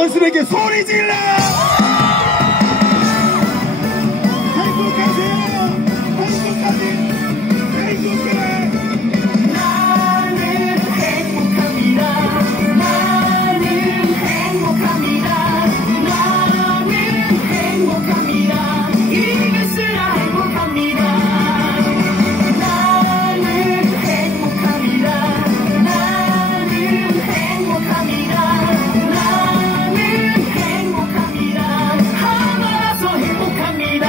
선수에게 소리 질러! 행복하세요! 행복하지! 행복해! 나는 행복합니다. 나는 행복합니다. 나는 행복합니다. 이것으라 행복합니다. 나는 행복합니다. 나는 행복합니다. 나는 행복합니다. 하나라서 행복합니다.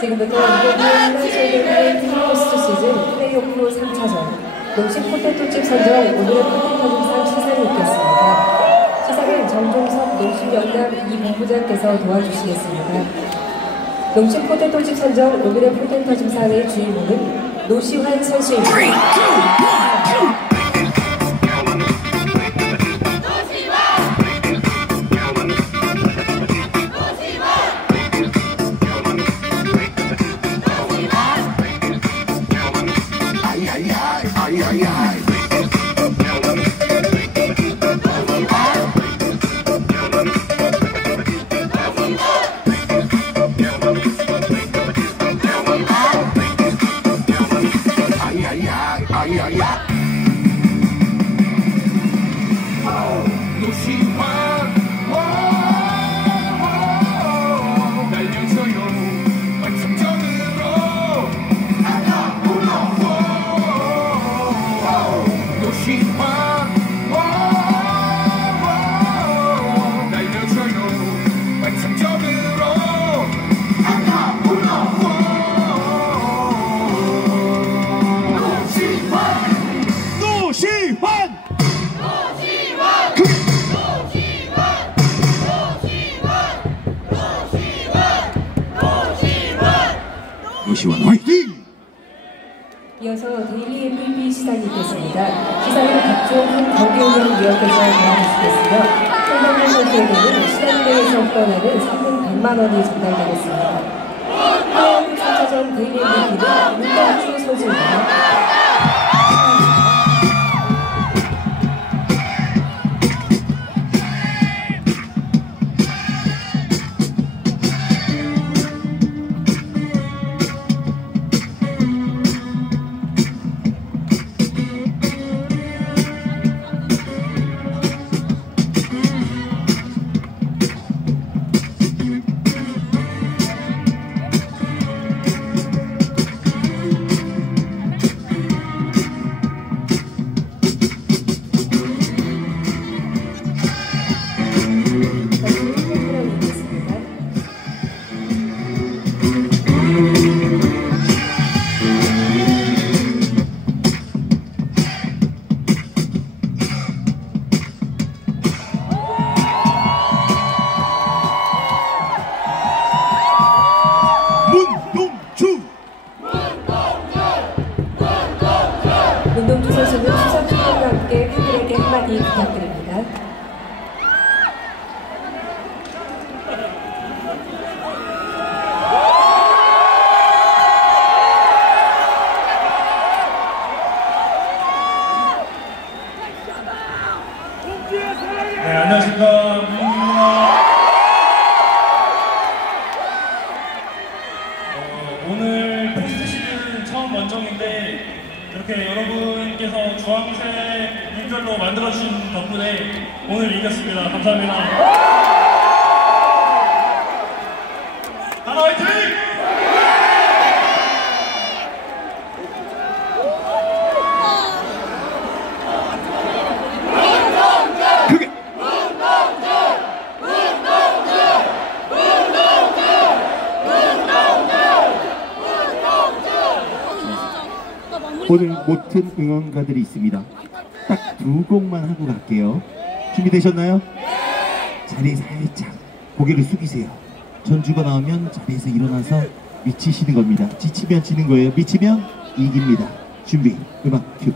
지금부터 이번에 포스트 시즌 플레이오프 3차전 농심 포테토칩 선정 오늘의 포테토칩상 시상이 있겠습니다. 시상은 정종섭 농심연합 이본부장께서 도와주시겠습니다. 농심 포테토칩 선정 오늘의 포테토칩상의 주인공은 노시환 선수입니다. 노시환 화이팅! 이어서 데일리 MVP 시상이 있겠습니다. 시상은 박종훈 경기운영위원께서 도와주시겠으며 손정민 선수에게는 시상대회에서 떠나는 상금 100만 원이 전달되겠습니다. 플레이오프 3차전 데일리 MVP는 문덕주 선수입니다. 문동주 선수는 수상 축하와 함께 팬들에게 한마디 부탁드립니다. 네, 안녕하십니까. 문동주입니다. 오늘 포스트 시즌 처음 원정인데 이렇게 여러분께서 주황색 눈별로 만들어주신 덕분에 오늘 이겼습니다. 감사합니다. 하나 화이팅! 오늘 모든 응원가들이 있습니다. 딱 두 곡만 하고 갈게요. 준비되셨나요? 자리에 살짝 고개를 숙이세요. 전주가 나오면 자리에서 일어나서 미치시는 겁니다. 지치면 지는 거예요. 미치면 이깁니다. 준비, 음악 큐.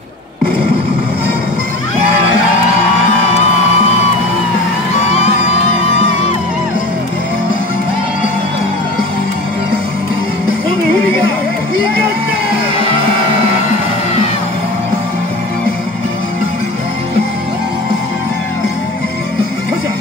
오늘 우리가 이겼다! 가자!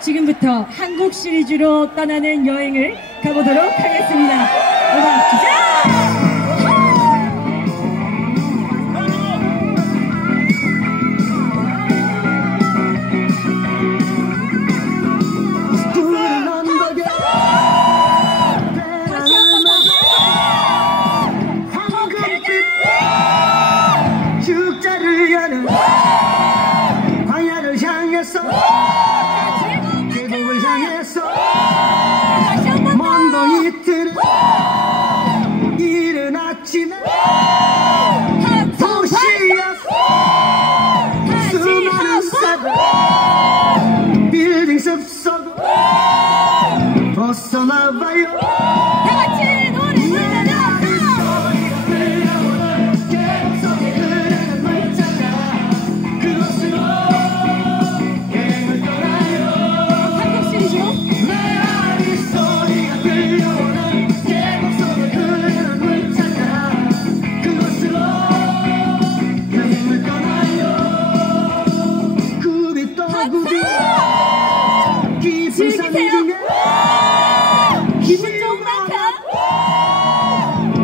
지금부터 한국 시리즈로 떠나는 여행을 가보도록 하겠습니다. 음악 주세요! 축제를 여는 광야를 향해서 계곡을 향해서 먼동이 트는 이른 아침에 도시에서 수많은 사람 빌딩 숲속으로 벗어나봐요. 다같이 노래 부르면서 기분 좋은 만큼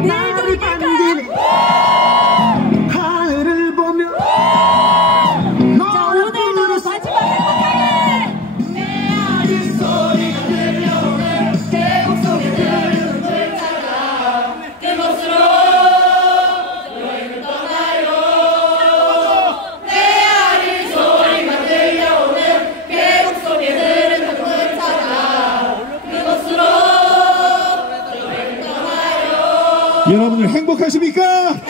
내일도 이길까요? 하늘을 보며 자, 오늘도 마지막 행복하게 메아리 소리가 들려오네 계곡 속에 흐르는 물 찾아 그곳으로 여행을 떠나요. 메아리 소리가 들려오는 계곡 속에 흐르는 물 찾아 그곳으로 여행을 떠나요. 여러분들 행복하십니까? 네!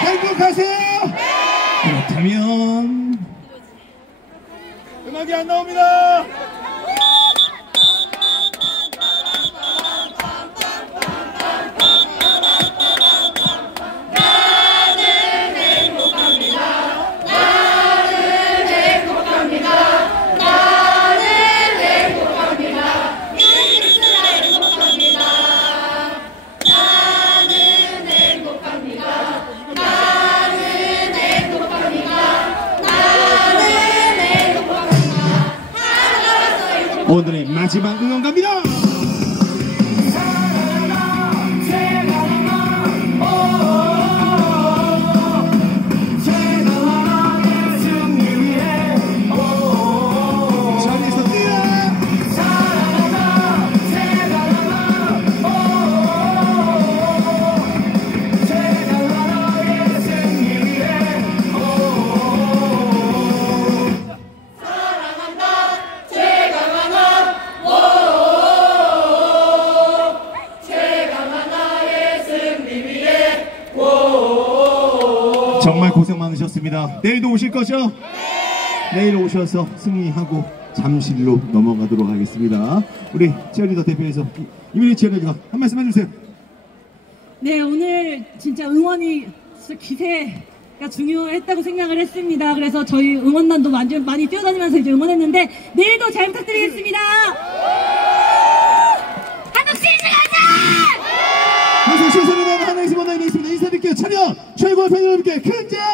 행복하세요? 네! 그렇다면 음악이 안 나옵니다. 오늘의 마지막 응원가입니다. 정말 고생 많으셨습니다. 내일도 오실 거죠? 내일 오셔서 승리하고 잠실로 넘어가도록 하겠습니다. 우리 치어리더 대표에서 이민희 치어리더 한 말씀 해주세요. 네, 오늘 진짜 응원이 진짜 기세가 중요했다고 생각을 했습니다. 그래서 저희 응원단도 많이 뛰어다니면서 이제 응원했는데 내일도 잘 부탁드리겠습니다. 한국 시즌 가자! 항상 최선을 다하는 하나의 집어넣는 있습니다. 인사드릴게요. 차렷! 최고의 팬 여러분께 큰 자!